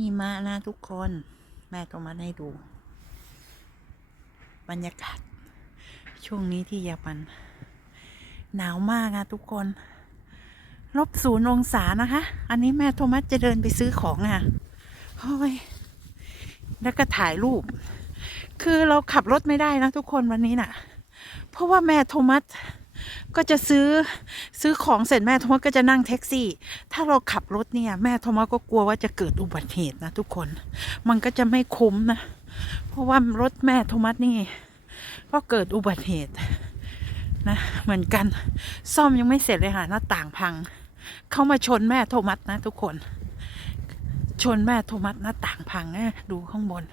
หิมะนะทุกคน แม่ก็มาให้ดู บรรยากาศ ช่วงนี้ที่เยามันหนาวมากนะทุกคน ลบศูนย์องศานะคะ อันนี้แม่โทมัสจะเดินไปซื้อของอะเฮ้ยแล้วก็ถ่ายรูป คือเราขับรถไม่ได้นะทุกคนวันนี้น่ะ เพราะว่าแม่โทมัส ก็จะซื้อซื้อของเสร็จแม่ทมัสก็จะนั่งแท็กซี่ ถ้าเราขับรถเนี่ยแม่ทมัสก็กลัวว่าจะเกิดอุบัติเหตุนะทุกคน มันก็จะไม่คุ้มนะ เพราะว่ารถแม่ทมัสนี่ก็เกิดอุบัติเหตุนะเหมือนกันซ่อมยังไม่เสร็จเลยค่ะหน้าต่างพัง เข้ามาชนแม่โทมัสนะ ทุกคน ชนแม่โทมัสหน้าต่างพังนะดูข้างบน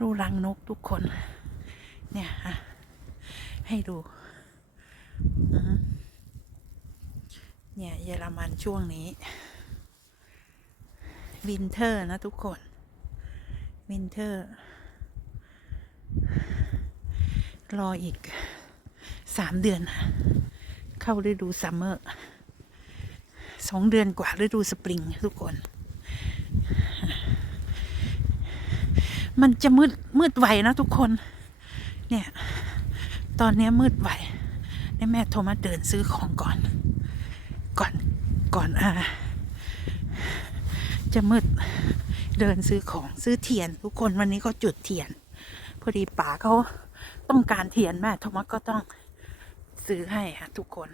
รูรังนกทุกคน เนี่ยฮะให้ดู เนี่ยเยอรมันช่วงนี้ วินเทอร์นะทุกคน วินเทอร์ รออีกสามเดือน เข้าฤดูซัมเมอร์สองเดือนกว่าฤดูสปริงทุกคน มันจะมืดมืดไวนะทุกคน เนี่ย ตอนนี้มืดไว ให้แม่โทรมาเดินซื้อของก่อน ก่อนก่อนอ่าจะมืดเดินซื้อของซื้อเทียน ทุกคนวันนี้ก็จุดเทียน พอดีป๋าเขาต้องการเทียนแม่โทมัสก็ต้องซื้อให้ค่ะทุกคน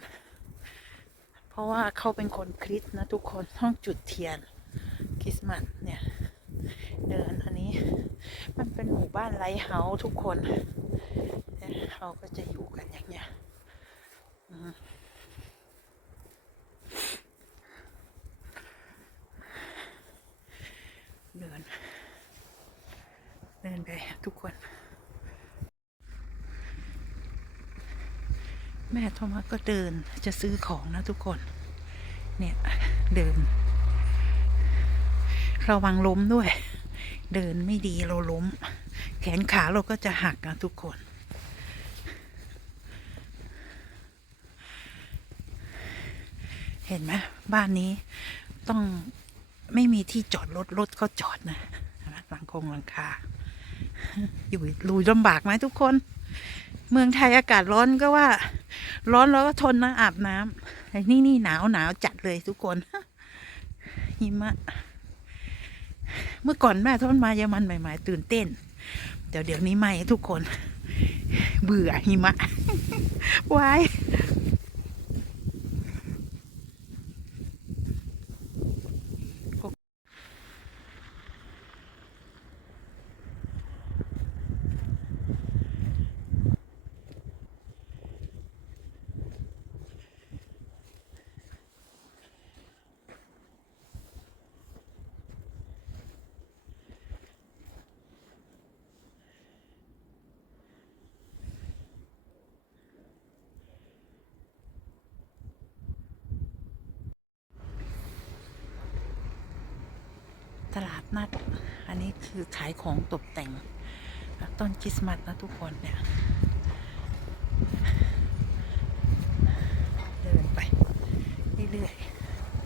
เพราะว่าเขาเป็นคนคริสต์นะทุกคนต้องจุดเทียนคริสต์มาสเนี่ยเดินอันนี้ มันเป็นหมู่บ้านไลท์เฮาส์ทุกคน เขาก็จะอยู่กันอย่างเงี้ย เดิน เดินไปทุกคน แม่โทมัสก็เดินจะซื้อของนะทุกคน เนี่ย เดิน ระวังล้มด้วย เดินไม่ดีเราล้ม แขนขาเราก็จะหักนะทุกคน เห็นไหมบ้านนี้ต้องไม่มีที่จอดรถรถก็จอดนะหลังคงหลังคา อยู่รูลำบากไหมทุกคน เมืองไทยอากาศร้อนก็ว่า ร้อนแล้วก็ทนนะอาบน้ำแต่นี่นี่หนาวหนาวจัดเลยทุกคนหิมะ เมื่อก่อนแม่ทนมาเยอรมันใหม่ ๆ ตื่นเต้น เดี๋ยวเดี๋ยวนี้ไม่ทุกคน เบื่อหิมะวาย ลาดนัด อันนี้คือขายของตกแต่งต้นคริสต์มาสนะทุกคนเนี่ย เดินไปเรื่อย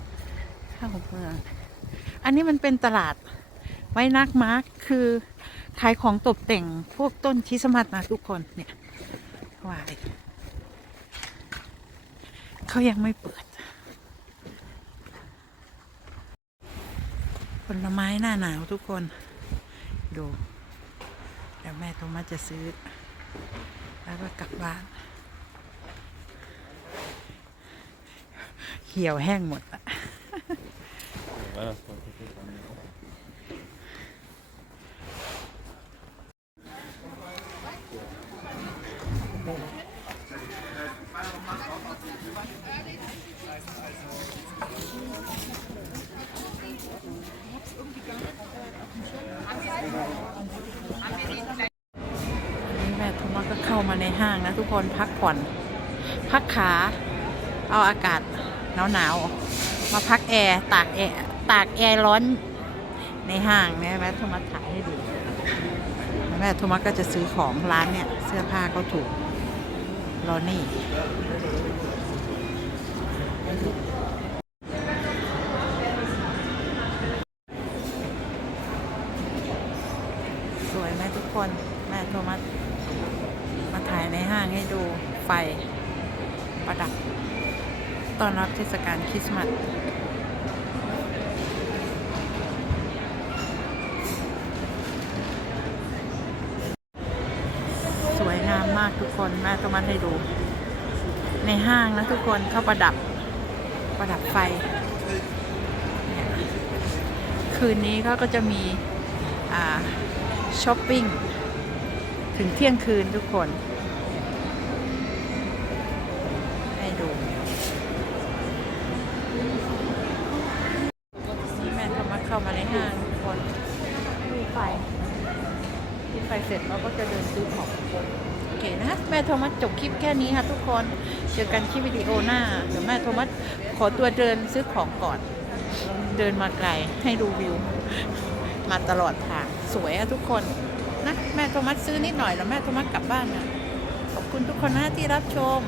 ๆข้าเมือง อันนี้มันเป็นตลาดไว้นักมาร์คคือขายของตกแต่งพวกต้นคริสต์มาสนะทุกคนเนี่ยวายเขายังไม่เปิด ผลไม้หน้าหนาวทุกคน ดูเดี๋ยวแม่โทมัสจะซื้อ แล้วก็กลับบ้าน เหี่ยวแห้งหมดละ มาในห้างนะทุกคนพักผ่อน พักขา เอาอากาศหนาวๆมาพักแอร์ตากแอร์ตากแอร์ร้อนในห้างนะแม่โทมัสถ่ายให้ดูแม่โทมัสก็จะซื้อของร้านเนี่ย เสื้อผ้าก็ถูกรอนี่สวยไหมทุกคน แม่โทมัส ห้างให้ดูไฟประดับตอนรับเทศกาลคริสต์มาสสวยงามมากทุกคนแม่ต้องมาให้ดู ในห้างนะทุกคนเขาประดับประดับไฟ คืนนี้เขาก็จะมีช้อปปิ้ง ถึงเที่ยงคืนทุกคน คนดูไฟที่ไฟเสร็จเราก็จะเดินซื้อของโอเคนะ แม่โทมัสจบคลิปแค่นี้ค่ะทุกคนเจอกันคลิปวิดีโอหน้าเดี๋ยวแม่โทมัสขอตัวเดินซื้อของก่อน เดินมาไกลให้ดูวิว มาตลอดทางสวยอะทุกคนนะแม่โทมัสซื้อนิดหน่อยแล้วแม่โทมัสกลับบ้านนะขอบคุณทุกคนนะที่รับชม